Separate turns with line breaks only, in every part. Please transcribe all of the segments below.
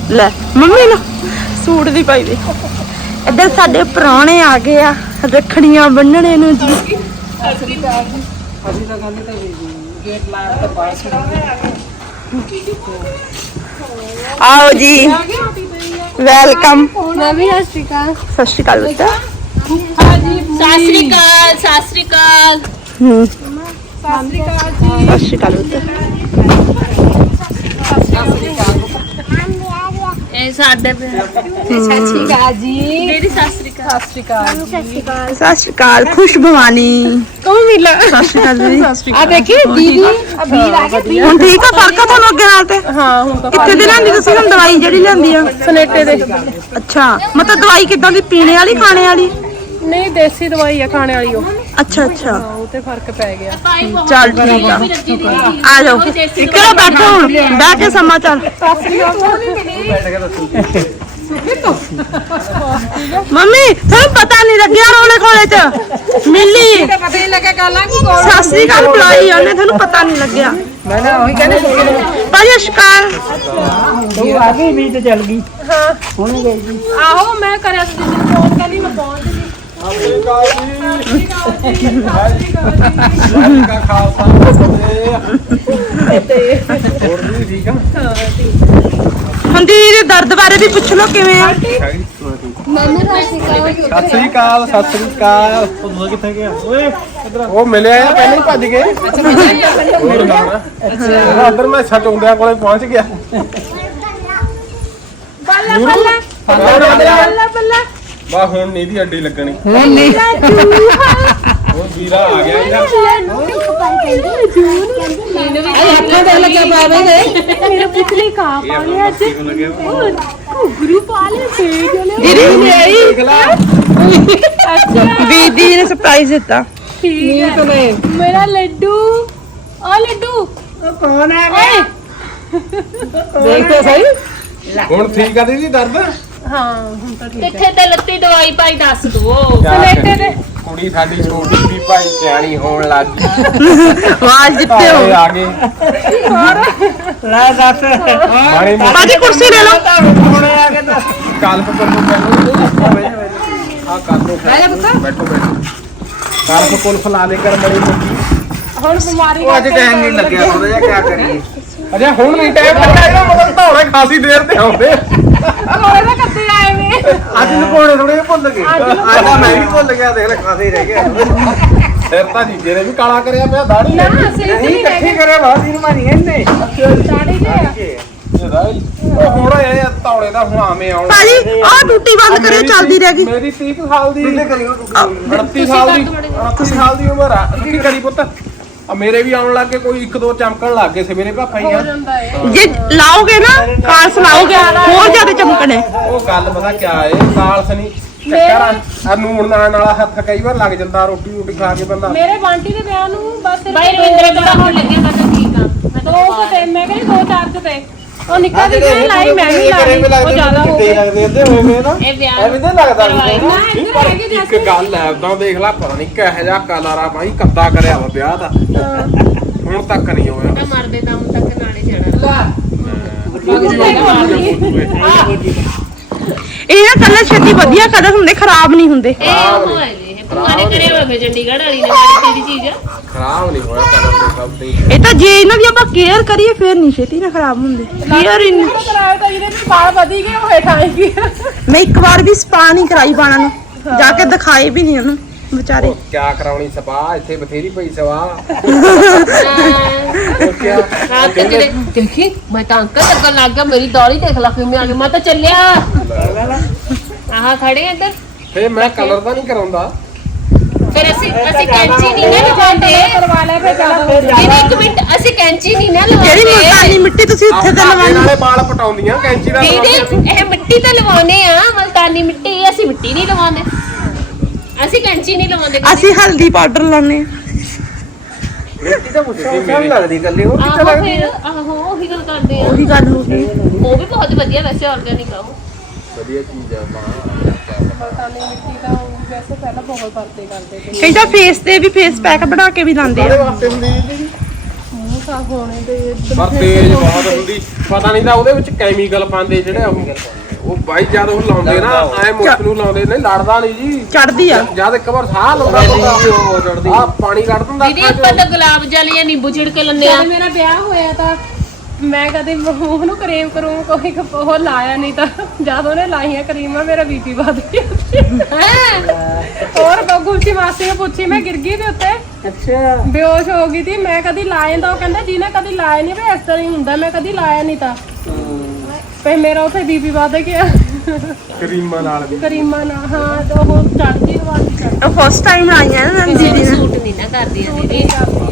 ਲੈ ਮੰਮੀ ਨੂੰ ਸੂਟ ਦੀ ਪਾਈ ਦੇ। ਇੱਧਰ ਸਾਡੇ ਪ੍ਰਾਹੁਣੇ ਆ ਗਏ ਆ ਰੱਖੜੀਆਂ ਬੰਨਣੇ ਨੂੰ ਜੀ।
ਅਸੀਂ ਤਾਂ ਕਹਿੰਦੇ ਤਾਂ ਗੇਟ ਲਾਇਆ ਤਾਂ ਬਾਹਰ
आओ जी वेलकम।
मैं भी सत श्री अकाल।
सत श्री अकाल बेटा।
सत श्री अकाल। सत श्री अकाल।
सत श्री अकाल बेटा।
ਇਹ ਸਾਡੇ ਸਤਿ ਸ਼੍ਰੀ ਅਕਾਲ ਜੀ ਦੀਦੀ। ਸਤਿ ਸ਼੍ਰੀ ਅਕਾਲ। ਸਤਿ ਸ਼੍ਰੀ ਅਕਾਲ। ਸਤਿ ਸ਼੍ਰੀ ਅਕਾਲ।
सत श्री अकाल। खुश भवानी
ਕੌਣ ਮਿਲਾ?
सत श्री अकाल जी।
ਆ ਦੇਖੀ ਦੀਦੀ ਆ ਵੀਰ ਆ ਗਿਆ।
ਹੁਣ ਠੀਕ ਆ ਫਰਕ ਆ ਤੁਹਾਨੂੰ ਅੱਗੇ ਨਾਲ ਤੇ?
ਹਾਂ ਹੁਣ ਤਾਂ
ਕਿੱਥੇ ਦੀ ਲੈਂਦੀ ਤੁਸੀਂ ਹੁਣ ਦਵਾਈ ਜਿਹੜੀ ਲੈਂਦੀ ਆ?
ਸਨੇਟੇ ਦੇ
ਅੱਛਾ ਮਤਲਬ ਦਵਾਈ ਕਿੱਦਾਂ ਦੀ ਪੀਣੇ ਵਾਲੀ ਖਾਣੇ ਵਾਲੀ?
ਨਹੀਂ ਦੇਸੀ ਦਵਾਈ ਆ ਖਾਣੇ ਵਾਲੀ ਉਹ
ਅੱਛਾ ਅੱਛਾ
ਉਹ ਤੇ ਫਰਕ ਪੈ ਗਿਆ।
ਚੱਲ ਠੀਕ ਆ ਜਾਓ ਚਲੋ ਬੈਠੋ ਹੁਣ ਬਹਿ ਕੇ ਸਮਾਂ ਚੱਲ। ਮੰਮੀ ਤੁਹਾਨੂੰ ਪਤਾ ਨਹੀਂ ਲੱਗਿਆ ਰੋਲੇ ਖੋਲੇ ਚ ਮਿਲੀ
ਪਤਾ ਨਹੀਂ ਲੱਗਾ ਕਾਲਾਂ ਕੀ
ਸਤਿ ਸ੍ਰੀ ਅਕਾਲ ਬੁਲਾਈ ਉਹਨੇ ਤੁਹਾਨੂੰ ਪਤਾ ਨਹੀਂ ਲੱਗਿਆ।
ਮੈਂ ਨਾ ਉਹੀ ਕਹਿੰਦੇ
ਭਾਜੀ ਅਸ਼ਕਾਰ
ਤੂੰ ਆ ਗਈ ਵੀ ਤੇ ਚੱਲ ਗਈ। ਹਾਂ ਹੁਣ ਗਈ ਜੀ। ਆਹੋ ਮੈਂ ਕਰਿਆ ਸੀ ਫੋਨ ਕਹਿੰਦੀ ਮੈਂ ਪਹੁੰਚ ਗਈ।
ਹੁੰਦੀ ਦੇ ਦਰਦ ਬਾਰੇ ਵੀ ਪੁੱਛ ਲਓ ਕਿਵੇਂ ਆ?
ਸਤਿ ਸ੍ਰੀ ਅਕਾਲ। ਸਤਿ ਸ੍ਰੀ ਅਕਾਲ। ਉਹ ਕਿੱਥੇ ਗਿਆ ਓਏ? ਉਹ ਮਿਲਿਆ ਆ ਪਹਿਲਾਂ ਹੀ ਭੱਜ ਗਏ। ਅੱਛਾ ਉਧਰ ਮੈਂ ਛਟੋਂਦਿਆਂ ਕੋਲੇ ਪਹੁੰਚ ਗਿਆ। ਵਾਹ ਹੁਣ ਨਹੀਂ ਦੀ ਅੱਡੀ ਲੱਗਣੀ। ਉਹ ਵੀਰਾ ਆ ਗਿਆ ਇਹਦਾ।
ਅੱਖਾਂ ਤੇ ਲੱਗਾ ਪਾਵੇਂਗੇ ਮੇਰੇ ਪਿਛਲੇ ਕਾ ਪਾ ਲਿਆ ਅੱਜ ਗੁਰੂ ਪਾ ਲਿਆ ਸੇਜ
ਦੀਦੀ ਨੇ ਆਈ ਦੀਦੀ ਨੇ ਸਰਪ੍ਰਾਈਜ਼ ਦਿੱਤਾ।
ਠੀਕ ਹੈ ਮੇਰਾ ਲੱਡੂ ਆ ਲੱਡੂ
ਕੌਣ ਆ ਗਿਆ?
ਦੇਖੋ ਸਹੀ ਹੁਣ ਠੀਕ ਆ ਦੀਦੀ ਦਰਦ?
ਹਾਂ ਹੁਣ ਤਾਂ ਠੀਕ
ਕਿੱਥੇ ਤੇ ਲੱਤੀ ਦਵਾਈ ਪਾਈ ਦੱਸ ਦੋ।
ਸਨੇਟੇ ਦੇ
ਕੁੜੀ ਸਾਡੀ ਛੋਟੀ ਦੀ ਭਾਈ ਸਿਆਣੀ ਹੋਣ ਲੱਗ ਗਈ।
ਆਵਾਜ਼ ਦਿੱਤੇ ਹੋ
ਆ ਗਏ
ਲੈ ਦੱਸ
ਮਾੜੀ
ਭਾਜੀ ਕੁਰਸੀ ਲੈ ਲਓ।
ਹੁਣੇ ਆ ਕੇ ਦੱਸ।
ਕੱਲ ਤੋਂ ਆ ਕਰ ਦੋ ਬੈਠੋ ਬੈਠੋ ਕੱਲ ਤੋਂ ਕੁਲਫ ਲਾ ਲੈ ਕਰ ਬੜੀ ਮੋਟੀ।
ਹੁਣ ਬਿਮਾਰੀ
ਉਹ ਅੱਜ ਟਾਈਮ ਨਹੀਂ ਲੱਗਿਆ ਥੋੜਾ ਜਿਹਾ ਕਿਆ ਕਰੀਏ। ਅਜੇ ਹੁਣ ਨਹੀਂ ਟਾਈਮ ਲੱਗਿਆ ਇਹਦਾ ਮਤਲਬ ਧੌਲੇ ਖਾਸੀ ਦੇਰ ਤੇ ਆਉਂਦੇ।
ਕੋਲੇ ਦਾ ਕੱਤੇ ਆਏ ਨੇ।
ਅੱਜ ਲੁਕਾਉਣੇ ਥੋੜੇ ਜਿਹਾ ਭੁੱਲ ਗਏ। ਅੱਜ ਤਾਂ ਮੈਂ ਵੀ ਭੁੱਲ ਗਿਆ ਦੇਖ ਲੈ ਖਾਸੇ ਹੀ ਰਹਿ ਗਿਆ। ਸਿਰ ਤਾਂ ਜੀਜੇ ਨੇ ਵੀ ਕਾਲਾ ਕਰਿਆ ਪਿਆ ਦਾੜੀ
ਨਾ ਸਿਰ ਤੇ ਨਹੀਂ
ਇਕੱਠੀ ਕਰਿਆ ਬਾਹਰ ਦੀ ਰਮਾਨੀ ਇਹਨੇ।
ਦਾੜੀ ਤੇ
ਉਹ ਹੁਣ ਇਹ ਧੌਲੇ ਦਾ ਹੁਣ ਆਵੇਂ ਆਉਣ
ਭਾਜੀ ਆਹ ਟੂਟੀ ਬੰਦ ਕਰਿਓ ਚੱਲਦੀ ਰਹਿ ਗਈ।
ਮੇਰੀ 30 ਸਾਲ ਦੀ 38 ਸਾਲ ਦੀ ਉਮਰ ਆ। ਕੀ ਕਰੀ ਪੁੱਤ ਆ ਮੇਰੇ ਵੀ ਆਉਣ ਲੱਗ ਗਏ ਕੋਈ ਇੱਕ ਦੋ ਚਮਕਣ ਲੱਗ ਗਏ ਸਵੇਰੇ ਭਾਫਾਈਆਂ।
ਜੇ ਲਾਓਗੇ ਨਾ ਕਾਲਸ ਲਾਓਗੇ ਹੋਰ ਜ਼ਿਆਦਾ ਚਮਕਣੇ।
ਉਹ ਗੱਲ ਪਤਾ ਕਿਆ ਏ ਕਾਲਸ ਨਹੀਂ ਚੱਕਰ ਆ ਨੂਣ ਨਾਣ ਵਾਲਾ ਹੱਥ ਕਈ ਵਾਰ ਲੱਗ ਜਾਂਦਾ ਰੋਟੀ ਰੋਟੀ ਖਾ ਕੇ ਬੰਦਾ।
ਮੇਰੇ ਬਾਂਟੀ ਦੇ ਵਿਆਹ ਨੂੰ ਬਸ
ਬਾਈ ਰਵਿੰਦਰ ਬੜਾ ਹੋਣ ਲੱਗਿਆ ਮੈਂ ਤਾਂ ਠੀਕ ਆ ਮੈਂ ਤਾਂ
ਦੋ ਤੇ ਮੈਂ ਕਹਿੰਦੀ ਦੋ ਚਾਰ ਚ ਤੇ ਉਹ ਨਿੱਕਾ ਦੀ ਵੀ ਲਾਈ ਮੈਂ ਵੀ ਲਾਈ ਉਹ ਜ਼ਿਆਦਾ ਹੋ ਗਏ।
ਲੱਗਦੇ ਅੱਧੇ ਹੋਏ ਵੇ ਨਾ
ਇਹ ਵਿਆਹ
ਐਵੇਂ ਤਾਂ ਲੱਗਦਾ
ਨਾ ਇੱਧਰ ਹੈਗੀ ਜੀ
ਇੱਕ ਗੱਲ ਐ ਉਦਾਂ ਦੇਖ ਲੈ ਪਤਾ ਨਹੀਂ ਕਿਹੋ ਜਿਹਾ ਕਲਰ ਆ ਬਾਈ ਕੱਦਾ ਕਰਿਆ ਵਾ ਵਿਆਹ ਦਾ ਹੁਣ ਤੱਕ ਨਹੀਂ ਹੋਇਆ।
ਤਾਂ ਮਰਦੇ ਦਮ ਤੱਕ ਨਾਲੇ ਚੜਾ
ਇਹ ਨਾ ਕਲਰ ਛੇਤੀ ਵਧੀਆ ਕਲਰ ਹੁੰਦੇ ਖਰਾਬ ਨਹੀਂ ਹੁੰਦੇ।
ਇਹ ਉਹ ਹੈ ਜੀ ਪੁਰਾਣੇ ਕਰੇ ਹੋਏ ਫੇ ਚੰਡੀਗੜ੍ਹ ਵਾਲੀ ਨੇ ਮਾਰੀ ਤੇਰੀ ਚੀਜ਼।
ਖਰਾਬ ਨਹੀਂ ਹੋਇਆ ਕਲਰ ਤੇ ਸਭ ਤੇ
ਇਹ ਤਾਂ ਜੇ ਇਹਨਾਂ ਦੀ ਆਪਾਂ ਕੇਅਰ ਕਰੀਏ ਫਿਰ ਨਹੀਂ ਛੇਤੀ ਨਾ ਖਰਾਬ ਹੁੰਦੇ। ਕੇਅਰ ਹੀ ਨਹੀਂ।
ਕਰਾਇਆ ਤਾਂ ਇਹਦੇ ਵੀ ਬਾਲ ਵਧੀ ਗਏ ਹੋਏ ਠਾਏਗੀ।
ਮੈਂ ਇੱਕ ਵਾਰ ਵੀ ਸਪਾ ਨਹੀਂ ਕਰਾਈ ਬਾਣਾ ਨੂੰ ਜਾ ਕੇ ਦਿਖਾਏ ਵੀ ਨਹੀਂ ਉਹਨੂੰ ਵਿਚਾਰੇ।
ਕਿਆ ਕਰਾਉਣੀ ਸਪਾ ਇੱਥੇ ਬਥੇਰੀ ਪਈ ਸਵਾ।
ਰਾਤ ਤੇ ਜਿਹੜੇ ਦੇਖੀ ਮੈਂ ਤਾਂ ਅੰਕਲ ਲੱਗਣ ਲੱਗ ਗਿਆ ਮੇਰੀ ਦਾੜੀ ਦੇਖ ਲਾ ਕਿਵੇਂ ਆ ਗਈ ਮੈਂ ਤਾਂ ਚੱਲਿਆ ਆਹ ਖੜੇ ਆ ਇੱਧਰ।
ਫੇ ਮੈਂ ਕਲਰ ਤਾਂ ਨਹੀਂ ਕਰਾਉਂਦਾ।
ਫਿਰ ਅਸੀਂ ਕੈਂਚੀ ਨਹੀਂ ਨਾ ਲਵਾਉਂਦੇ।
ਕਰਵਾ ਲੈ ਫੇ ਜ਼ਿਆਦਾ
ਦੀਦੀ ਇੱਕ ਮਿੰਟ ਅਸੀਂ ਕੈਂਚੀ ਨਹੀਂ ਨਾ
ਜਿਹੜੀ
ਲਵਾਉਂਦੇ।
ਮੁਲਤਾਨੀ ਮਿੱਟੀ ਤੁਸੀਂ ਉੱਥੇ ਤੇ ਲਵਾਉਣੀ।
ਨਾਲੇ ਵਾਲ ਪਟਾਉਂਦੀਆਂ ਕੈਂਚੀ ਦਾ
ਦੀਦੀ ਇਹ ਮਿੱਟੀ ਤਾਂ ਲਵਾਉਨੇ ਆ ਮਲਤਾਨੀ ਮਿੱਟੀ ਅਸੀਂ ਮਿੱਟੀ ਨਹੀਂ ਲਵਾਉਂਦੇ। ਅਸੀਂ ਕੈਂਚੀ ਨਹੀਂ ਲਵਾਉਂਦੇ।
ਅਸੀਂ ਹਲਦੀ ਪਾਊਡਰ ਲਾਉਨੇ ਆ।
ਮਿੱਟੀ ਤਾਂ ਮੁੱਠੀ ਲੱਗਦੀ ਗੱਲੇ ਉਹ
ਆਹੋ ਫਿਰ ਆਹੋ ਉਹੀ ਗੱਲ ਕਰਦੇ ਆ।
ਉਹੀ ਗੱਲ ਹੋ ਗਈ।
ਉਹ ਵੀ ਬਹੁਤ ਵਧੀਆ ਵੈਸੇ ਆਰਗੈਨਿਕ ਆ ਉਹ।
ਵਧੀਆ ਚੀਜ਼ ਆ ਮਾਂ।
ਮਲਤਾਨੀ ਮਿੱਟੀ ਦਾ ਵੈਸੇ ਪਹਿਲਾਂ ਬਹੁਤ ਵਰਤੇ ਕਰਦੇ ਤੇ
ਕਈ ਤਾਂ ਫੇਸ ਤੇ ਵੀ ਫੇਸ ਪੈਕ ਬਣਾ ਕੇ ਵੀ ਲਾਉਂਦੇ
ਕਾਹਦੇ
ਆ।
ਵਾਸਤੇ ਹੁੰਦੀ ਜੀ?
ਮੂੰਹ ਸਾਫ ਹੋਣੇ ਤੇ
ਪਰ ਤੇਜ਼ ਬਹੁਤ ਹੁੰਦੀ, ਪਤਾ ਨਹੀਂ ਤਾਂ ਉਹਦੇ ਵਿੱਚ ਕੈਮੀਕਲ ਪਾਉਂਦੇ ਜਿਹੜੇ ਉਹ ਬਾਈ ਜਦ ਉਹ ਲਾਉਂਦੇ ਨਾ ਐ ਮੁੱਖ ਨੂੰ ਲਾਉਂਦੇ ਨੇ, ਲੜਦਾ ਨਹੀਂ ਜੀ,
ਚੜਦੀ ਆ
ਜਦ ਇੱਕ ਵਾਰ ਸਾਹ ਲਾਉਂਦਾ ਬੰਦਾ ਆ ਪਾਣੀ ਕੱਢ ਦਿੰਦਾ
ਦੀਦੀ ਆਪਾਂ ਤਾਂ ਗੁਲਾਬ ਜਲ ਜਾਂ ਨਿੰਬੂ ਛਿੜਕੇ ਲੰਨੇ ਆ।
ਜਦ ਮੇਰਾ ਵਿਆਹ ਹੋਇਆ ਤਾਂ ਮੈਂ ਕਦੇ ਉਹਨੂੰ ਕਰੀਮ ਕਰੂੰ ਕੋਈ ਉਹ ਲਾਇਆ ਨਹੀਂ, ਤਾਂ ਜਦ ਉਹਨੇ ਲਾਈਆਂ ਕਰੀਮਾਂ ਮੇਰਾ ਬੀਪੀ ਵੱਧ ਗਿਆ। ਹੋਰ ਬਗੂਚੀ ਮਾਸੀ ਨੂੰ ਪੁੱਛੀ, ਮੈਂ ਗਿਰ ਗਈ ਤੇ ਉੱਤੇ
ਅੱਛਾ
ਬੇਹੋਸ਼ ਹੋ ਗਈ ਸੀ। ਮੈਂ ਕਦੀ ਲਾਇਆ ਤਾਂ ਉਹ ਕਹਿੰਦਾ ਜਿਹਨੇ ਕਦੀ ਲਾਇਆ ਨਹੀਂ ਵੀ ਇਸ ਤਰ੍ਹਾਂ ਹੀ ਹੁੰਦਾ, ਮੈਂ ਕਦੀ ਲਾਇਆ ਨਹੀਂ ਤਾਂ ਫੇ ਮੇਰਾ ਉੱਥੇ ਬੀਪੀ ਵੱਧ ਗਿਆ
ਕਰੀਮਾਂ ਨਾਲ ਵੀ।
ਕਰੀਮਾਂ ਨਾਲ। ਹਾਂ ਤੇ ਉਹ ਚੜਦੀ ਹਵਾ ਦੀ ਚੜਦੀ
ਉਹ ਫਸਟ ਟਾਈਮ ਆਈਆਂ ਨਾ ਦੀਦੀ ਨੇ,
ਸੂਟ ਨਹੀਂ ਨਾ ਕਰਦੀਆਂ ਦੀਦੀ।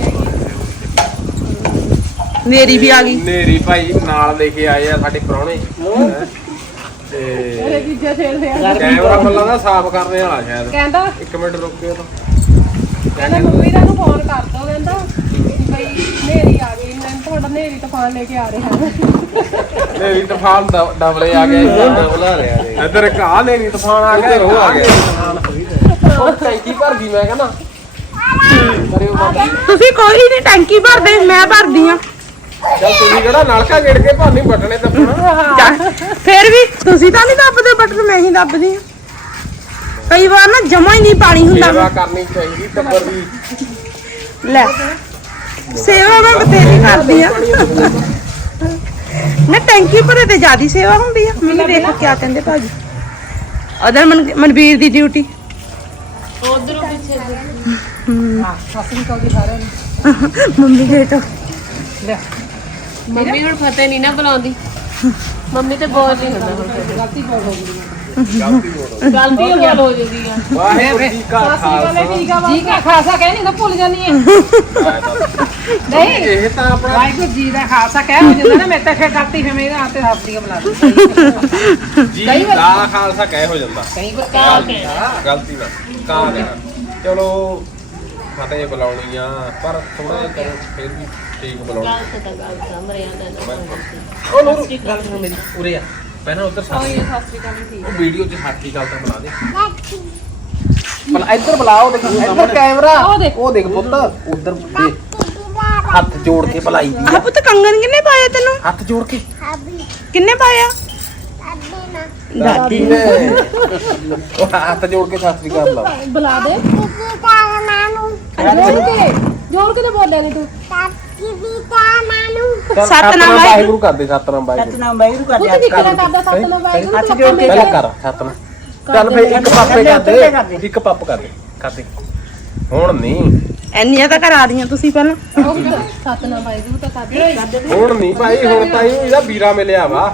ਮੇਰੀ ਵੀ ਆ ਗਈ।
ਨੇਰੀ ਭਾਈ ਨਾਲ ਲੈ ਕੇ ਆਏ ਆ ਸਾਡੇ ਪ੍ਰਾਹੁਣੇ ਤੇ
ਮੇਰੇ ਜੀਜਾ ਛੇੜਦੇ ਆ।
ਕੈਮਰਾ ਮੱਲਾ ਦਾ ਸਾਫ਼ ਕਰਨੇ ਵਾਲਾ ਸ਼ਾਇਦ।
ਕਹਿੰਦਾ
1 ਮਿੰਟ ਰੁਕਿਓ ਤਾਂ
ਕਹਿੰਦਾ ਮੰਮੀ ਦਾ ਨੂੰ ਫੋਨ ਕਰ ਦੋ, ਕਹਿੰਦਾ ਬਈ ਨੇਰੀ ਆ ਗਈ, ਮੈਂ ਤੁਹਾਡਾ ਨੇਰੀ ਤੂਫਾਨ ਲੈ ਕੇ ਆ ਰਿਹਾ ਹਾਂ।
ਨੇਰੀ ਤੂਫਾਨ ਡਬਲੇ ਆ ਗਏ ਇੱਧਰ ਇੱਕ ਆ ਨੇਰੀ ਤੂਫਾਨ ਆ ਗਿਆ, ਉਹ ਆ ਗਿਆ ਉਹ ਟੈਂਕੀ ਭਰ ਗਈ। ਮੈਂ ਕਹਿੰਦਾ ਕਰਿਓ ਬਾਬਾ,
ਤੁਸੀਂ ਕੋਈ ਨਹੀਂ ਟੈਂਕੀ ਭਰਦੇ, ਮੈਂ ਭਰਦੀ ਆ।
ਚੱਲ ਤੁਸੀਂ ਕਿਹੜਾ ਨਲਕਾ ਗੇੜ ਕੇ ਭਾਨੀ ਬਟਨੇ ਦੱਸਣਾ।
ਫਿਰ ਵੀ ਤੁਸੀਂ ਤਾਂ ਨਹੀਂ ਦੱਬਦੇ ਬਟਨ, ਮੈਂ ਹੀ ਦੱਬਦੀ ਆ। ਕਈ ਵਾਰ ਨਾ ਜਮਾ ਹੀ ਨਹੀਂ ਪਾਣੀ ਹੁੰਦਾ।
ਸੇਵਾ ਕਰਨੀ ਚਾਹੀਦੀ ਟੱਬਰ ਦੀ।
ਲੈ ਸੇਵਾ ਮੈਂ ਬਥੇਰੀ ਕਰਦੀ ਆ ਨਾ, ਟੈਂਕੀ ਭਰੇ ਤੇ ਜ਼ਿਆਦੀ ਸੇਵਾ ਹੁੰਦੀ ਆ। ਮੈਨੂੰ ਦੇਖ ਕਿਆ ਕਹਿੰਦੇ ਭਾਜੀ, ਅਦਰ ਮਨਵੀਰ ਦੀ ਡਿਊਟੀ।
ਉਧਰੋਂ ਪਿੱਛੇ
ਮੰਮੀ ਦੇ ਤੋਂ
ਮੰਮੀ ਹੁਣ ਫਤਿਹ ਨਹੀਂ ਨਾ ਬੁਲਾਉਂਦੀ, ਮੰਮੀ ਤੇ ਬੋਲ ਨਹੀਂ ਹੁੰਦਾ ਹੁਣ। ਗਲਤੀ ਬੋਲ ਹੋ ਜਾਂਦੀ ਆ।
ਵਾਹਿਗੁਰੂ ਜੀ ਕਾ ਖਾਲਸਾ।
ਜੀ ਕਾ ਖਾਲਸਾ ਕਹਿ ਨਹੀਂ ਤਾਂ ਭੁੱਲ ਜਾਨੀ ਹੈ।
ਨਹੀਂ ਇਹ ਤਾਂ ਆਪਣਾ
ਵਾਹਿਗੁਰੂ ਜੀ ਦਾ ਖਾਲਸਾ ਕਹਿ ਹੋ ਜਾਂਦਾ ਨਾ, ਮੈਂ ਤਾਂ ਫੇਰ ਕਰਤੀ ਫੇ ਮੇਰੇ ਹੱਥ ਹੱਥੀਆਂ ਬੁਲਾ ਦਿੱਤੀ।
ਜੀ ਦਾ ਖਾਲਸਾ ਕਹਿ ਹੋ ਜਾਂਦਾ,
ਕਈ ਵਾਰ
ਗਲਤੀ ਨਾਲ ਕਾ ਦੇਣਾ। ਚਲੋ ਫਤਿਹ ਬੁਲਾਉਣੀ ਆ, ਪਰ ਥੋੜਾ ਜਿਹਾ ਕਰੋ ਫਿਰ ਵੀ ਠੀਕ ਬੁਲਾਉਣੀ।
ਗਲਤ ਤਾਂ ਗਲਤ ਆ, ਮਰਿਆਦਾ ਨਾ।
ਉਹ ਲੋਕ ਗੱਲ ਸੁਣੋ ਮੇਰੀ ਉਰੇ ਆ, ਪਹਿਲਾਂ ਉੱਧਰ
ਕੋਈ ਸਸਰੀ ਕੰਮ ਠੀਕ।
ਉਹ ਵੀਡੀਓ 'ਚ ਸਾਥੀ ਗੱਲ ਤਾਂ ਬੁਲਾ ਦੇ। ਬੁਲਾ ਇੱਧਰ ਬੁਲਾ, ਉਹ ਦੇਖ ਇੱਧਰ ਕੈਮਰਾ, ਉਹ ਦੇਖ ਪੁੱਤ ਉੱਧਰ ਦੇ ਹੱਥ ਜੋੜ ਕੇ ਭਲਾਈ ਦੀ
ਆਹ ਪੁੱਤ ਕੰਗਨ ਕਿੰਨੇ ਪਾਇਆ ਤੈਨੂੰ?
ਹੱਥ ਜੋੜ ਕੇ
ਕਿੰਨੇ ਪਾਇਆ?
ਦਾਦੀ ਨੇ ਉਹ ਹੱਥ ਜੋੜ ਕੇ ਸਾਥੀ ਗੱਲ ਬੁਲਾ।
ਬੁਲਾ ਦੇ ਜੋਰ ਕੇ ਤਾਂ ਬੋਲਿਆ ਨਹੀਂ ਤੂੰ।
ਸਤਨਾਮ
ਵਾਹਿਗੁਰੂ ਕਰਦੇ, ਸਤਨਾਮ ਵਾਹਿਗੁਰੂ।
ਸਤਨਾਮ ਵਾਹਿਗੁਰੂ
ਉਹ
ਕਰਦੇ
ਤੇ ਨਿਕਲਿਆ ਕਰਦਾ ਸਤਨਾਮ ਵਾਹਿਗੁਰੂ।
ਹੱਥ ਜੋੜ ਕੇ
ਪਹਿਲਾਂ ਕਰ ਸਤਨਾਮ। ਚੱਲ ਫੇ ਇੱਕ ਪਾਪੇ ਕਰਦੇ, ਇੱਕ ਪੱਪ ਕਰਦੇ ਕਰਦੇ ਹੁਣ ਨਹੀਂ,
ਐਨੀਆਂ ਤਾਂ ਕਰਾ ਦੀਆਂ ਤੁਸੀਂ ਪਹਿਲਾਂ।
ਸਤਨਾਮ ਵਾਹਿਗੁਰੂ ਤਾਂ ਕਰਦੇ।
ਹੁਣ ਨਹੀਂ ਭਾਈ, ਹੁਣ ਤਾਂ ਇਹਦਾ ਵੀਰਾ ਮਿਲਿਆ ਵਾ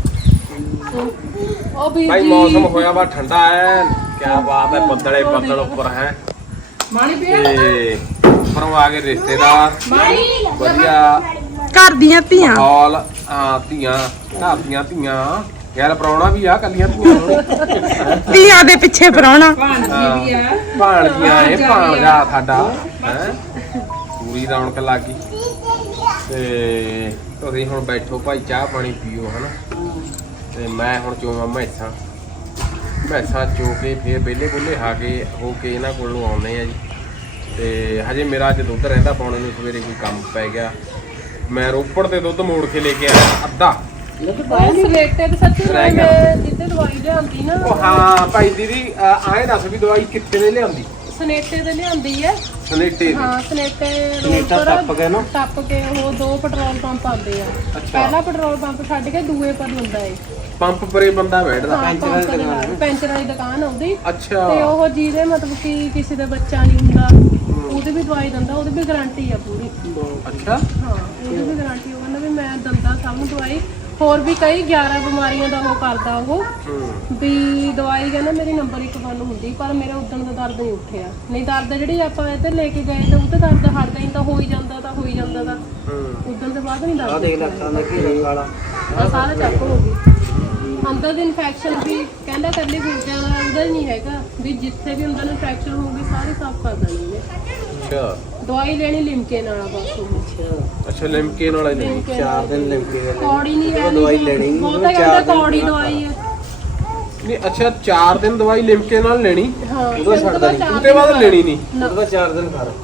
ਉਹ ਵੀਰ
ਭਾਈ।
ਜੀ
ਮੌਸਮ ਹੋਇਆ ਵਾ ਠੰਡਾ ਹੈ, ਕੀ ਬਾਤ ਹੈ, ਬੱਦਲੇ ਬੱਦਲ ਉੱਪਰ ਹੈ
ਮਾਣੀ
ਤੇ ਉੱਪਰੋਂ ਆ ਗਏ ਰਿਸ਼ਤੇਦਾਰ, ਵਧੀਆ
ਘਰ ਦੀਆਂ ਧੀਆਂ।
ਹਾਲ। ਹਾਂ ਧੀਆਂ, ਘਰ ਦੀਆਂ ਧੀਆਂ। ਯਾਰ ਪ੍ਰਾਹੁਣਾ ਵੀ ਆ, ਕੱਲੀਆਂ ਧੀਆਂ
ਧੀਆਂ ਦੇ ਪਿੱਛੇ ਪਰਾਉਣਾ।
ਭਾਣਜੀਆਂ ਇਹ ਭਾਣਜਾ ਸਾਡਾ ਹੈ, ਪੂਰੀ ਰੌਣਕ ਲੱਗ ਗਈ। ਤੇ ਤੁਸੀਂ ਹੁਣ ਬੈਠੋ ਭਾਈ, ਚਾਹ ਪਾਣੀ ਪੀਓ ਹਨਾ, ਤੇ ਮੈਂ ਹੁਣ ਚੋਵਾਂ ਮੈਸਾਂ ਚੋ ਕੇ ਫੇਰ ਵਿਹਲੇ ਬੁੱਲੇ ਹੋ ਕੇ ਇਹਨਾਂ ਕੋਲ ਨੂੰ ਆਉਂਦੇ ਆ ਜੀ। ਤੇ ਹਜੇ ਮੇਰਾ ਅੱਜ ਦੁੱਧ ਰਹਿੰਦਾ ਪਾਉਣੇ ਨੂੰ, ਸਵੇਰੇ ਕੋਈ ਕੰਮ ਪੈ ਗਿਆ, ਮੈਂ ਰੋਪੜ ਤੇ ਦੁੱਧ ਮੋੜ ਕੇ ਲੈ ਕੇ ਆਇਆ ਅੱਧਾ।
ਸਲੇਟੇ ਤੇ ਸੱਚੀ ਮੈਂ ਜਿੱਤੇ ਦਵਾਈ ਲਿਆਂਦੀ ਨਾ,
ਉਹ ਹਾਂ ਭਾਈ ਦੀਦੀ ਆਏ ਦੱਸ ਵੀ ਦਵਾਈ ਕਿੱਥੇ ਦੇ ਲਿਆਂਦੀ?
ਸਨੇਟੇ ਤੇ ਲਿਆਂਦੀ ਹੈ।
ਸਨੇਟੇ
ਹਾਂ ਸਨੇਟੇ ਰੋਡ ਪਰ ਟੱਪ ਕੇ ਉਹ 2 ਪੈਟਰੋਲ ਪੰਪ ਆਉਂਦੇ ਆ। ਪਹਿਲਾ ਪੈਟਰੋਲ ਪੰਪ ਛੱਡ ਕੇ ਦੂਏ ਪਰ ਹੁੰਦਾ ਏ
ਪੰਪ ਪਰੇ ਬੰਦਾ ਬੈਠਦਾ।
ਪੈਂਚਰਾਂ ਦੀ ਦੁਕਾਨ ਆਉਂਦੀ।
ਅੱਛਾ।
ਤੇ ਉਹ ਜਿਹਦੇ ਮਤਲਬ ਕਿ ਕਿਸੇ ਦਾ ਬੱਚਾ ਨਹੀਂ ਹੁੰਦਾ, ਉਹਦੀ ਵੀ ਦਵਾਈ ਦਿੰਦਾ, ਉਹਦੀ ਵੀ ਗਾਰੰਟੀ ਆ ਪੂਰੀ।
ਅੱਛਾ।
ਹਾਂ ਉਹਦੀ ਵੀ ਗਾਰੰਟੀ। ਉਹ ਕਹਿੰਦਾ ਵੀ ਮੈਂ ਦਿੰਦਾ ਸਭ ਨੂੰ ਦਵਾਈ, ਹੋਰ ਵੀ ਕਈ 11 ਬਿਮਾਰੀਆਂ ਦਾ ਉਹ ਕਰਦਾ ਉਹ ਵੀ ਦਵਾਈ। ਕਹਿੰਦਾ ਮੇਰੀ ਨੰਬਰ 1 ਬੰਨ ਹੁੰਦੀ, ਪਰ ਮੇਰਾ ਉਦਣ ਦਾ ਦਰਦ ਨਹੀਂ ਉੱਠਿਆ। ਨਹੀਂ ਦਰਦ ਜਿਹੜੀ ਆਪਾਂ ਇੱਧਰ ਲੈ ਕੇ ਗਏ ਤੇ ਉਹ ਤੇ ਦਰਦ ਹਟਦਾ ਹੀ ਤਾਂ ਹੋ ਹੀ ਜਾਂਦਾ ਤਾਂ ਉਦਣ ਤੋਂ ਬਾਅਦ ਨਹੀਂ ਦਰਦ।
ਆ ਦੇਖ ਲੈ ਖਾਣਾ ਕੀ ਰੰਗ ਵਾਲਾ
ਸਾਰਾ ਚੱਕ ਹੋ ਗਈ। ਅੰਦਰ ਦੀ ਇਨਫੈਕਸ਼ਨ ਵੀ ਕਹਿੰਦਾ ਕੱਲੀ ਗੁਰਦਿਆਂ ਦਾ ਅੰਦਰ ਨਹੀਂ ਹੈਗਾ, ਵੀ ਜਿੱਥੇ ਵੀ ਅੰਦਰ ਇਨਫੈਕਸ਼ਨ ਹੋਊਗੀ ਸਾਰੀ ਸਾਫ਼ ਕਰ ਦੇਣੀ ਨੇ।
ਅੱਛਾ।
ਦਵਾਈ ਲੈਣੀ ਲਿਮਕੇ ਨਾਲ ਬਸ ਉਹ।
ਅੱਛਾ ਲਿਮਕੇ ਨਾਲ ਲੈਣੀ।
4 ਦਿਨ ਲਿਮਕੇ ਦੇ
ਕੌੜੀ ਨਹੀਂ ਹੈ
ਦਵਾਈ ਲੈਣੀ,
ਉਹ ਤਾਂ ਕਹਿੰਦਾ ਕੌੜੀ ਦਵਾਈ ਹੈ।
ਨਹੀਂ ਅੱਛਾ 4 ਦਿਨ ਦਵਾਈ ਲਿਮਕੇ ਨਾਲ ਲੈਣੀ,
ਹਾਂ
ਉਹਦਾ ਛੱਡਦਾ ਨਹੀਂ,
ਉਹਦੇ ਬਾਅਦ ਲੈਣੀ ਨਹੀਂ।
ਉਹਦਾ 4 ਦਿਨ ਕਰ।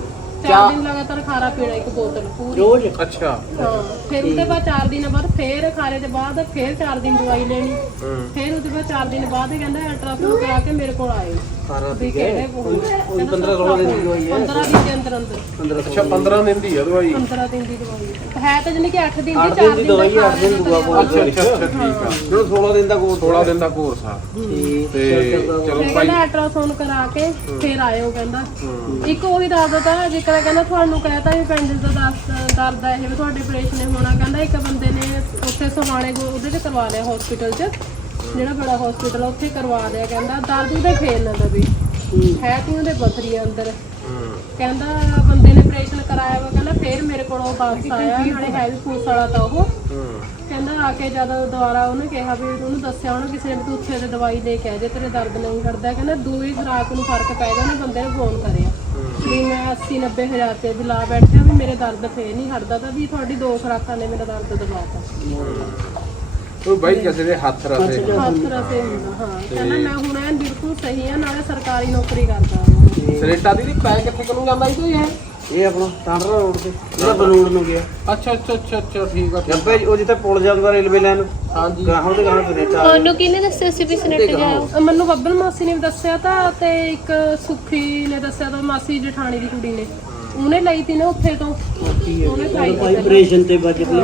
4 ਦਿਨ ਲਗਾਤਾਰ ਖਾਰਾ ਪੀਣਾ ਇੱਕ ਬੋਤਲ ਪੂਰੀ
ਰੋਜ਼
ਅੱਛਾ
ਹਾਂ ਫਿਰ ਉਹਦੇ ਬਾਅਦ 4 ਦਿਨਾਂ ਬਾਅਦ ਫੇਰ ਖਾਰੇ ਦੇ ਬਾਅਦ ਫੇਰ 4 ਦਿਨ ਦਵਾਈ ਲੈਣੀ ਫਿਰ ਉਹਦੇ ਬਾਅਦ 4 ਦਿਨ ਬਾਅਦ ਇਹ ਕਹਿੰਦਾ ਅਲਟਰਾਸਾਊਂਡ ਕਰਾ ਕੇ ਮੇਰੇ ਕੋਲ ਆਇਓ ਵੀ ਕਿਹੜੇ ਕੋਲ
15-16 ਦਿਨ ਦੀ ਦਵਾਈ ਹੈ
15 ਦਿਨ ਦੇ ਅੰਦਰ ਅੰਦਰ
ਅੱਛਾ 15 ਦਿਨ ਦੀ ਆ ਦਵਾਈ
15 ਦਿਨ ਦੀ ਦਵਾਈ ਹੈ ਤਾਂ ਜਾਨੀ ਕਿ 8 ਦਿਨ ਦੀ
8
4
ਦਿਨ ਦੀ ਦਵਾਈ ਹੈ 8 ਦਿਨ ਦੂਆ ਕੋਲ
ਅੱਛਾ ਠੀਕ ਆ
ਜਿਹੜਾ 16 ਦਿਨ ਦਾ ਕੋਰਸ
16 ਦਿਨ ਦਾ ਕੋਰਸ ਆ ਤੇ ਚਲੋ
ਫਿਰ
ਭਾਈ
ਕਹਿੰਦਾ ਅਲਟਰਾਸਾਊਂਡ ਕਰਾ ਕੇ ਫਿਰ ਆਇਓ ਕਹਿੰਦਾ ਇੱਕ ਉਹੀ ਦੱਸ ਦਿੱਤਾ ਜਿੱਕਰ ਕਹਿੰਦਾ ਤੁਹਾਨੂੰ ਕਹਿਤਾ ਵੀ ਪੈਂਡਲ ਦਾ ਦਰਦ ਹੈ ਇਹ ਵੀ ਤੁਹਾਡੇ ਆਪਰੇਸ਼ਨ ਹੋਣਾ ਕਹਿੰਦਾ ਇੱਕ ਬੰਦੇ ਨੇ ਉੱਥੇ ਸੁਹਾਣੇ ਉਹਦੇ ਚ ਕਰਵਾ ਲਿਆ ਹਸਪੀਟਲ 'ਚ ਜਿਹੜਾ ਬੜਾ ਹਸਪੀਟਲ ਆ ਉੱਥੇ ਕਰਵਾ ਲਿਆ ਕਹਿੰਦਾ ਦਰਦ ਉਹਦੇ ਫੇਰ ਨਾ ਦਵੇ ਹੈ ਕਿ ਉਹਦੇ ਬਥਰੀ ਅੰਦਰ ਕਹਿੰਦਾ ਬੰਦੇ ਨੇ ਆਪਰੇਸ਼ਨ ਕਰਾਇਆ ਵਾ ਕਹਿੰਦਾ ਫੇਰ ਮੇਰੇ ਕੋਲ ਉਹ ਵਾਪਸ ਆਇਆ ਨਾਲੇ ਹੈਵੀ ਫੂਸ ਵਾਲਾ ਤਾਂ ਉਹ ਕਹਿੰਦਾ ਆ ਕੇ ਜਦ ਦੁਬਾਰਾ ਉਹਨੇ ਕਿਹਾ ਵੀ ਉਹਨੂੰ ਦੱਸਿਆ ਉਹਨੇ ਕਿਸੇ ਨੇ ਵੀ ਤੂੰ ਉੱਥੇ ਤੇ ਦਵਾਈ ਲੈ ਕੇ ਆ ਜੇ ਤੇਰੇ ਦਰਦ ਨਹੀਂ ਹਟਦਾ ਕਹਿੰਦਾ ਦੂਈ ਖੁਰਾਕ ਨੂੰ ਫਰਕ ਪੈ ਗਿਆ ਉਹਨੇ ਬੰਦੇ ਨੇ ਫੋਨ ਕਰਿਆ ਵੀ ਮੈਂ 80-90 ਹਜ਼ਾਰ ਰੁਪਏ ਦੀ ਲਾ ਬੈਠਿਆ ਵੀ ਮੇਰੇ ਦਰਦ ਫੇਰ ਨਹੀਂ ਹਟਦਾ ਤਾਂ ਵੀ ਤੁਹਾਡੀ 2 ਖੁਰਾਕਾਂ ਨੇ ਮੇਰਾ ਦਰਦ ਦਬਾਤਾ
ਉਹ ਬਾਈ ਕਿਸੇ ਦੇ ਹੱਥ ਰਸੇ
ਹੱਥ ਰਸੇ ਹੁੰਦਾ ਹਾਂ ਕਹਿੰਦਾ ਮੈਂ ਹੁਣ ਐਨ ਬਿਲਕੁਲ ਸਹੀ ਆ ਨਾਲੇ ਸਰਕਾਰੀ ਨੌਕਰੀ ਕਰਦਾ ਹਾਂ
ਸਰੇਟਾ ਦੀ ਪੈ ਕਿੱਥੇ ਕੋਲ ਜਾਂਦਾ ਇਹ
ਇਹ ਆਪਣਾ ਟਾਂਡਰਾ ਰੋਡ ਤੇ ਜਿਹੜਾ ਬਲੂੜ ਨੂੰ ਗਿਆ
ਅੱਛਾ ਠੀਕ ਆ
ਜੱਪੇ ਉਹ ਜਿੱਥੇ ਪੁਲ ਜਾਂਦਾ ਰੇਲਵੇ ਲਾਈਨ
ਹਾਂਜੀ
ਗਾਹਾਂ ਦੇ ਗਾਹਾਂ ਤੇ
ਤੁਹਾਨੂੰ ਕਿਹਨੇ ਦੱਸਿਆ ਸੀ ਵੀ ਸਨੇਟ ਜਾਓ
ਮੈਨੂੰ ਬੱਬਲ ਮਾਸੀ ਨੇ ਵੀ ਦੱਸਿਆ ਤਾਂ ਤੇ ਇੱਕ ਸੁਖੀ ਨੇ ਦੱਸਿਆ ਤਾਂ ਮਾਸੀ ਜਠਾਣੀ ਦੀ ਕੁੜੀ ਨੇ ਉਹਨੇ ਲਈ ਤੀ ਨਾ ਉੱਥੇ ਤੋਂ ਉਹਨੇ ਖਾਈ ਤੀ
ਆਪਰੇਸ਼ਨ ਤੇ ਬਚ ਗਈ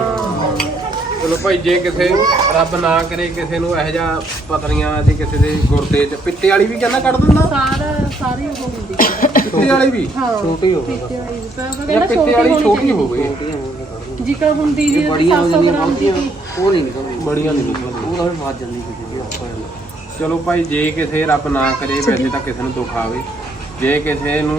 ਚਲੋ ਭਾਈ ਜੇ ਕਿਸੇ ਰੱਬ ਨਾ ਕਰੇ ਕਿਸੇ ਨੂੰ ਇਹੋ ਜਿਹਾ ਪਤਰੀਆਂ ਜੇ ਕਿਸੇ ਦੇ ਗੁਰਦੇ ਚ ਪਿੱਤੇ ਵਾਲੀ ਵੀ ਕਹਿੰਦਾ ਕੱਢ ਦਿੰਦਾ
ਸਾਰੀ ਉਹ ਹੁੰਦੀ
ਪਿੱਤੇ ਵਾਲੀ ਵੀ
ਹਾਂ
ਛੋਟੀ ਹੋ
ਪਿੱਤੇ ਵਾਲੀ ਵੀ ਤਾਂ ਉਹ
ਜਾਂ
ਕਹਿੰਦਾ
ਪਿੱਤੇ ਵਾਲੀ ਛੋਟੀ ਹੋਵੇ
ਜਿਕਰ ਹੁੰਦੀ ਜੀ 700 ਗ੍ਰਾਮ ਦੀ ਸੀ।
ਉਹ ਨਹੀਂ ਨਿਕਲਦੀ
ਬੜੀਆਂ ਨਹੀਂ ਨਿਕਲਦੀਆਂ
ਉਹ ਤਾਂ ਬਾਤ ਜਾਂਦੀ ਕਿਤੇ ਆਪਾਂ
ਚਲੋ ਭਾਈ ਜੇ ਕਿਸੇ ਰੱਬ ਨਾ ਕਰੇ ਵੈਸੇ ਤਾਂ ਕਿਸੇ ਨੂੰ ਦੁੱਖ ਆਵੇ ਜੇ ਕਿਸੇ ਨੂੰ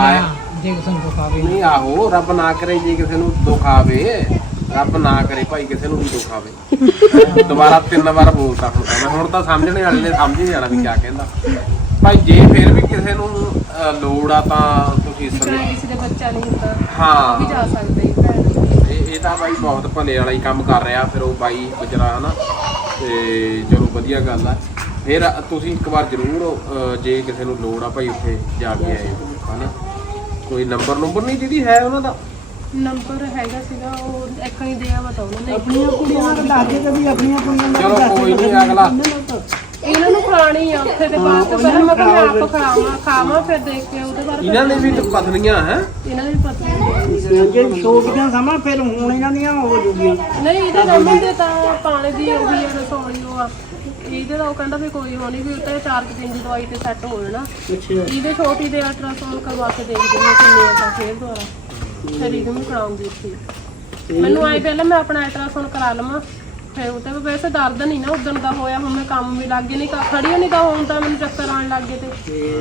ਜੇ ਕਿਸੇ ਨੂੰ ਖਾਵੇ
ਨਹੀਂ ਆਹੋ ਰੱਬ ਨਾ ਕਰੇ ਜੇ ਕਿਸੇ ਨੂੰ ਦੁੱਖ ਆਵੇ ਰੱਬ ਨਾ ਕਰੇ ਭਾਈ ਕਿਸੇ ਨੂੰ ਵੀ ਦੁੱਖ ਆਵੇ ਦੁਬਾਰਾ 3 ਵਾਰ ਬੋਲਤਾ ਹੁਣ ਤਾਂ ਸਮਝਣੇ ਵਾਲੇ ਨੇ ਸਮਝ ਹੀ ਜਾਣਾ ਵੀ ਕਿਆ ਕਹਿੰਦਾ ਭਾਈ ਜੇ ਫਿਰ ਵੀ ਕਿਸੇ ਨੂੰ ਲੋੜ ਆ ਤਾਂ ਤੁਸੀਂ
ਜਿਕਰ ਕਿਸੇ ਦੇ ਬੱਚਾ ਨਹੀਂ ਹੁੰਦਾ
ਹਾਂ
ਉਹ ਵੀ ਜਾ ਸਕਦੇ ਭੈਣ
ਇਹ ਤਾਂ ਬਾਈ ਬਹੁਤ ਭਲੇ ਵਾਲਾ ਹੀ ਕੰਮ ਕਰ ਰਿਹਾ ਫਿਰ ਉਹ ਬਾਈ ਗੁਜਰਾ ਹਨਾ ਤੇ ਚਲੋ ਵਧੀਆ ਗੱਲ ਆ ਫਿਰ ਤੁਸੀਂ ਇੱਕ ਵਾਰ ਜ਼ਰੂਰ ਜੇ ਕਿਸੇ ਨੂੰ ਲੋੜ ਆ ਭਾਈ ਉੱਥੇ ਜਾ ਕੇ ਆਇਓ ਹਨਾ ਕੋਈ ਨੰਬਰ ਨਹੀਂ ਜਿਹਦੀ ਹੈ ਉਹਨਾਂ ਦਾ
ਨੰਬਰ ਹੈਗਾ ਸੀਗਾ ਉਹ ਇੱਕ ਹੀ ਦਿਆ ਵਾ ਤਾਂ ਉਹਨਾਂ ਨੇ
ਆਪਣੀਆਂ ਕੁੜੀਆਂ ਦਾ ਦਾਦੇ ਕਦੀ ਆਪਣੀਆਂ ਕੁੜੀਆਂ ਦਾ
ਚਲੋ ਕੋਈ ਨਹੀਂ ਅਗਲਾ
ਇਹਨਾਂ ਨੂੰ ਖਿਲਾਣੀ ਆ ਉੱਥੇ ਤੇ ਬਾਅਦ ਤੋਂ ਪਹਿਲਾਂ ਮੈਂ ਕਿਹਾ ਮੈਂ ਆਪ ਖਾਵਾਂ ਫਿਰ ਦੇਖ ਕੇ ਉਹਦੇ ਬਾਰੇ
ਇਹਨਾਂ ਨੇ ਵੀ ਪਤਲੀਆਂ ਹੈ
ਇਹਨਾਂ ਦੀ ਪਤਾ ਨਹੀਂ
ਜੇ ਛੋਟੀਆਂ ਸਮਾਂ ਫਿਰ ਹੁਣ ਇਹਨਾਂ ਦੀਆਂ ਹੋ ਜੂਗੀਆਂ
ਨਹੀਂ ਇਹਦੇ ਨੰਬਰ ਤੇ ਤਾਂ ਪਾਣੀ ਦੀ ਉਹ ਵੀ ਰਸੋਈ ਉਹ ਆ ਇਹਦੇ ਦਾ ਉਹ ਕਹਿੰਦਾ ਵੀ ਕੋਈ ਹੋਣੀ ਵੀ ਉੱਤੇ 4 ਦਿਨ ਦੀ ਦਵਾਈ ਤੇ ਸੈੱਟ ਹੋ ਜਾਣਾ ਇਹਦੇ ਛੋਟੀ ਦੇ ਅਲਟਰਾਸਾਊਂਡ ਕਰਵਾ ਕੇ ਦੇਖਦੇ ਹਾਂ ਕਿੰਨੇ ਆ ਤਾਂ ਫੇਰ ਦੁਆਰਾ ਫਿਰ ਇਹਨੂੰ ਵੀ ਕਰਾਉਂਗੀ ਉੱਥੇ ਮੈਨੂੰ ਆਏ ਪਹਿਲਾਂ ਮੈਂ ਆਪਣਾ ਅਲਟਰਾਸਾਊਂਡ ਕਰਾ ਲਵਾਂ ਫਿਰ ਉਹ ਤੇ ਵੈਸੇ ਦਰਦ ਨਹੀਂ ਨਾ ਉਦੋਂ ਦਾ ਹੋਇਆ ਹੁਣ ਮੈਂ ਕੰਮ ਵੀ ਲੱਗ ਗਈ ਨਹੀਂ ਖੜੀ ਨਹੀਂ ਤਾਂ ਹੁਣ ਤਾਂ ਮੈਨੂੰ ਚੱਕਰ ਆਉਣ ਲੱਗ ਗਏ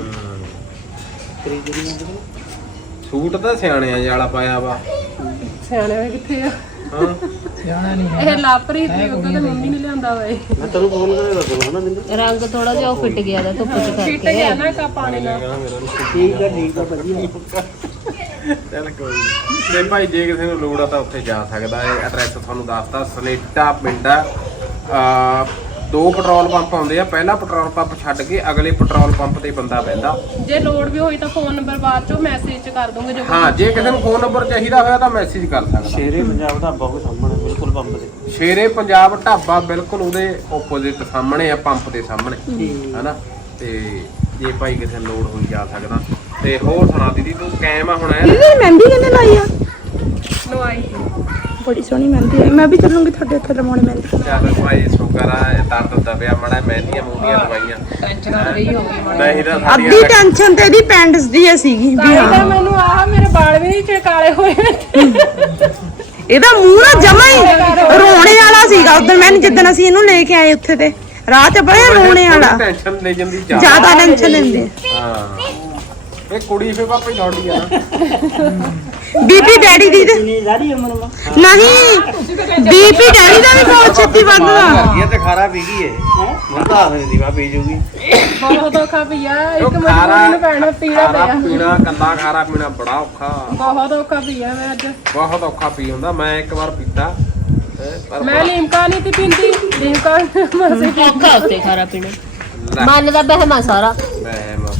ਤੇ
ਸੂਟ ਤਾਂ ਸਿਆਣਿਆਂ ਜਿਹਾ ਪਾਇਆ ਵਾ
ਸਿਆਣੇ ਹੋਏ ਕਿੱਥੇ ਆ
ਹਾਂ
ਸਿਆਣਾ ਨਹੀਂ
ਇਹ ਲਾਪਰੀ ਸੀ ਉਹਦਾ ਤੇ ਮੰਮੀ ਨੇ ਲਿਆਂਦਾ ਵਾ ਇਹ
ਮੈਂ ਤੈਨੂੰ ਫੋਨ ਕਰੇਗਾ ਤੈਨੂੰ ਹਨਾ ਮੈਨੂੰ
ਰੰਗ ਥੋੜਾ ਜਿਹਾ ਉਹ ਫਿੱਟ ਗਿਆ ਦਾ ਧੁੱਪ ਚ
ਫਿੱਟ
ਕਰਕੇ
ਗਿਆ ਨਾ ਕਾ ਪਾਣੀ ਨਾਲ
ਠੀਕ ਆ ਵਧੀਆ
ਚੱਲ ਕੋਈ ਨੀ। ਤੇ ਭਾਈ ਜੇ ਕਿਸੇ ਨੂੰ ਲੋੜ ਆ ਤਾਂ ਉੱਥੇ ਜਾ ਸਕਦਾ ਹੈ ਐਡਰੈਸ ਤੁਹਾਨੂੰ ਦੱਸਤਾ ਸਨੇਟਾ ਪਿੰਡ ਆ 2 ਪੈਟਰੋਲ ਪੰਪ ਆਉਂਦੇ ਆ ਪਹਿਲਾ ਪੈਟਰੋਲ ਪੰਪ ਛੱਡ ਕੇ ਅਗਲੇ ਪੈਟਰੋਲ ਪੰਪ ਤੇ ਬੰਦਾ ਬਹਿੰਦਾ
ਜੇ ਲੋੜ ਵੀ ਹੋਈ ਤਾਂ ਫੋਨ ਨੰਬਰ ਬਾਅਦ ਚੋਂ ਮੈਸੇਜ ਚ ਕਰ ਦੂੰਗੇ ਜੋ
ਹਾਂ ਜੇ ਕਿਸੇ ਨੂੰ ਫੋਨ ਨੰਬਰ ਚਾਹੀਦਾ ਹੋਇਆ ਤਾਂ ਮੈਸੇਜ ਕਰ ਸਕਦਾ
ਸ਼ੇਰੇ ਪੰਜਾਬ ਦਾ ਬਹੁਤ ਸਾਹਮਣੇ ਬਿਲਕੁਲ ਪੰਪ ਦੇ
ਸ਼ੇਰੇ ਪੰਜਾਬ ਢਾਬਾ ਬਿਲਕੁਲ ਉਹਦੇ ਆਪੋਜ਼ਿਟ ਸਾਹਮਣੇ ਆ ਪੰਪ ਦੇ ਸਾਹਮਣੇ ਹਨਾ ਤੇ ਜੇ ਭਾਈ ਕਿਸੇ ਨੂੰ ਲੋੜ ਹੋਈ ਜਾ ਸਕਦਾ ਤੇ ਹੋਰ ਸੁਣਾ ਦੀਦੀ ਤੂੰ ਕਾਇਮ ਆ ਹੁਣ ਐ
ਦੀਦੀ ਮਹਿੰਦੀ ਕਿੰਨੇ ਲਾਈ ਆ
ਨਵਾਈ
ਬੜੀ ਸੋਹਣੀ ਮਹਿੰਦੀ ਹੈ ਮੈਂ ਵੀ ਚੱਲੂੰਗੀ ਤੁਹਾਡੇ ਉੱਥੇ ਲਵਾਉਣ ਮਹਿੰਦੀ
ਚੱਲ ਭਾਈ ਸ਼ੁਕਰ ਆ ਦਰਦ ਦਬਿਆ ਮੜਾ ਮਹਿੰਦੀਆਂ ਮੂੰਦੀਆਂ ਦਵਾਈਆਂ
ਟੈਨਸ਼ਨ ਹੋ ਰਹੀ ਹੋਗੀ
ਨਹੀਂ ਤਾਂ
ਅੱਧੀ
ਸਾਡੀਆਂ
ਟੈਨਸ਼ਨ ਤੇ ਇਹਦੀ ਪੈਂਟਸ ਦੀ ਸੀਗੀ ਵੀ ਹਾਂ
ਤਾਂ ਮੈਨੂੰ ਆਹ ਮੇਰੇ ਵਾਲ ਵੀ ਨਹੀਂ ਕਾਲੇ ਹੋਏ
ਇਹਦਾ ਮੂੰਹ ਨਾ ਜਮਾ ਹੀ ਰੋਣੇ ਵਾਲਾ ਸੀਗਾ ਉਦੋਂ ਮੈਂ ਜਿੱਦਣ ਅਸੀਂ ਇਹਨੂੰ ਲੈ ਕੇ ਆਏ ਉੱਥੇ ਤੇ ਰਾਹ ਤੇ ਬੜਾ ਰੋਣੇ ਵਾਲਾ
ਟੈਨਸ਼ਨ ਲੈ ਜਾਂਦੀ
ਜ਼ਿਆਦਾ ਟੈਨਸ਼ਨ ਲੈਂਦੇ
ਹਾਂ ਇਹ ਕੁੜੀ ਫੇ ਪਾਪੇ ਲੌਂਡੀ ਆ
ਬੀਪੀ ਡੈਡੀ ਦੀ ਤੇ
ਨਹੀਂ ਸਾਰੀ ਉਮਰ ਮਾ
ਨਹੀਂ ਬੀਪੀ ਡੈਡੀ ਦਾ ਵੀ ਬਹੁਤ ਛੇਤੀ ਵੱਧਦਾ
ਇਹ ਤੇ ਖਾਰਾ ਪੀ ਗਈ ਏ ਮੈਂ ਤਾਂ ਆਖ ਨਹੀਂ ਵਾ ਪੀ ਜੂਗੀ
ਬਹੁਤ ਔਖਾ ਪਿਆ ਇੱਕ
ਉਹ
ਮਜਬੂਰੀ ਨੂੰ ਪੈਣਾ ਪੀਣਾ
ਖਾਰਾ
ਪਿਆ
ਪੀਣਾ ਕੱਲਾ ਖਾਰਾ ਪੀਣਾ ਬੜਾ ਔਖਾ
ਬਹੁਤ ਔਖਾ ਪਿਆ ਮੈਂ ਅੱਜ
ਬਹੁਤ ਔਖਾ ਪੀ ਹੁੰਦਾ ਮੈਂ ਇੱਕ ਵਾਰ ਪੀਤਾ ਪਰ
ਮੈਂ ਲੀਮਕਾ ਨਹੀਂ ਤੀ ਪੀਂਦੀ ਲੀਮਕਾ ਮਸੇ
ਔਖਾ ਉੱਤੇ ਖਾਰਾ ਪੀਣਾ
ਲੈ,
ਮਨ ਦਾ ਬਹਿਮਾ ਸਾਰਾ
ਮੈਂ ਮਸਤੇ ਭਾਈ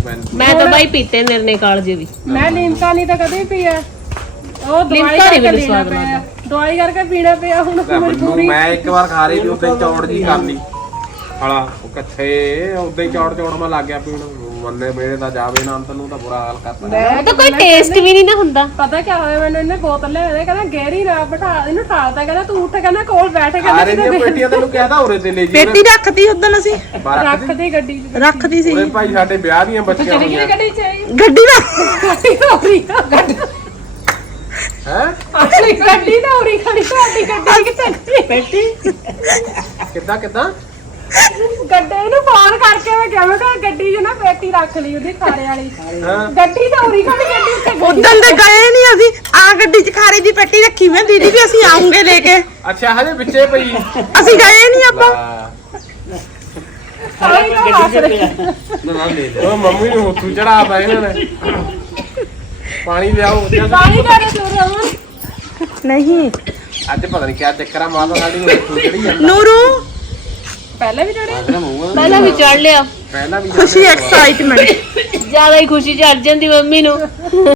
ਮੈਂ ਤਾਂ ਬਾਈ ਪੀਤੇ ਨਿਰਨੇ ਕਾਲਜੇ ਵੀ
ਮੈਂ ਲਿਮਕਾ ਨਹੀਂ ਤਾਂ ਕਦੇ ਪੀਆ ਉਹ ਦਵਾਈ
ਲਿਮਕਾ
ਕਰਕੇ
ਨੀ ਮੈਨੂੰ
ਪੀਣਾ
ਸਵਾਦ
ਪਿਆ ਦਵਾਈ ਕਰਕੇ ਪੀਣਾ ਪਿਆ ਹੁਣ ਮਜਬੂਰੀ
ਮੈਂ ਇੱਕ ਵਾਰ ਖਾ ਰਹੀ ਸੀ ਉੱਤੇ ਚੌੜ ਜੀ ਕਰ ਲਈ ਹਲਾ ਉਹ ਕਿੱਥੇ ਉਦਾਂ ਹੀ ਚੌੜ ਮੈਂ ਲੱਗ ਗਿਆ ਪੀਣ ਮੰਨੇ ਮੇਰੇ ਤਾਂ ਜਾਵੇ ਨਾ ਤੈਨੂੰ ਤਾਂ ਬੁਰਾ ਹਾਲ ਕਰਤਾ
ਉਹ ਤਾਂ ਕੋਈ ਟੇਸਟ ਵੀ ਨਹੀਂ ਨਾ ਹੁੰਦਾ
ਪਤਾ ਕੀ ਹੋਇਆ ਮੈਨੂੰ ਇਹਨੇ ਬੋਤਲ ਲੈ ਆਇਆ ਕਹਿੰਦਾ ਗਹਿਰੀ ਨਾ ਬਿਠਾ ਇਹਨੂੰ ਠਾਲਦਾ ਕਹਿੰਦਾ ਤੂੰ ਉੱਠ ਕਹਿੰਦਾ ਕੋਲ ਬੈਠ ਕਹਿੰਦਾ
ਆਰੇ ਦੀਆਂ ਪੇਟੀਆਂ ਤੈਨੂੰ ਕਹਿਦਾ ਉਰੇ ਤੇ ਲੈ ਜੀ
ਪੇਟੀ ਰੱਖਤੀ ਉਦੋਂ ਅਸੀਂ
ਰੱਖ ਦੇ ਗੱਡੀ 'ਚ
ਰੱਖਦੀ ਸੀ
ਉਰੇ ਭਾਈ ਸਾਡੇ ਵਿਆਹ ਦੀਆਂ ਬੱਚੀਆਂ ਹੋਈਆਂ
ਗੱਡੀ 'ਚ ਆਈ
ਗੱਡੀ ਦਾ
ਹੈ
ਆਪਣੀ ਗੱਡੀ ਤਾਂ ਉਰੀ ਖੜੀ ਤੁਹਾਡੀ ਗੱਡੀ ਕਿੱਥੇ ਪੇਟੀ
ਕਿੱਦਾਂ
ਗੱਡੇ ਨੂੰ ਫੋਨ ਕਰਕੇ ਮੈਂ ਕਿਹਾ ਮੈਂ ਕਿਹਾ ਗੱਡੀ 'ਚ ਨਾ ਪੇਟੀ ਰੱਖ ਲਈ ਉਹਦੀ ਖਾਰੇ ਵਾਲੀ
ਹਾਂ
ਗੱਡੀ ਤਾਂ ਉਰੀ ਖੜੀ ਗੱਡੀ ਉੱਤੇ
ਉਦੋਂ ਤੇ ਗਏ ਨਹੀਂ ਅਸੀਂ ਆ ਗੱਡੀ 'ਚ ਖਾਰੇ ਦੀ ਪੇਟੀ ਰੱਖੀ ਮੈਂ ਦੀਦੀ ਵੀ ਅਸੀਂ ਆਉਂਗੇ ਲੈ ਕੇ
ਅੱਛਾ ਹਜੇ ਵਿੱਚੇ ਪਈ
ਅਸੀਂ ਗਏ ਨਹੀਂ ਆਪਾਂ
ਸਾਰੀ ਤਾਂ ਹੱਸ ਰਹੀ
ਉਹ ਮੰਮੀ ਨੂੰ ਹੁੱਥੂ ਚੜਾਤਾ ਇਹਨਾਂ ਨੇ ਪਾਣੀ ਲਿਆਓ
ਪਾਣੀ ਦਾ ਜ਼ਰੂਰ ਆਉਂ
ਨਹੀਂ
ਅੱਜ ਪਤਾ ਨਹੀਂ ਕਿਆ ਚੱਕਰ ਆ ਮਾਤਾ ਸਾਡੀ ਨੂੰ ਹੁੱਥੂ ਚੜੀ ਜਾਂਦਾ
ਨੂਰੂ
ਪਹਿਲਾਂ ਵੀ ਚੜੇ
ਪਹਿਲਾਂ ਵੀ ਚੜ ਲਿਆ
ਪਹਿਲਾਂ ਵੀ
ਖੁਸ਼ੀ ਐਕਸਾਈਟਮੈਂਟ
ਜ਼ਿਆਦਾ ਹੀ ਖੁਸ਼ੀ ਚੜ ਜਾਂਦੀ ਮੰਮੀ ਨੂੰ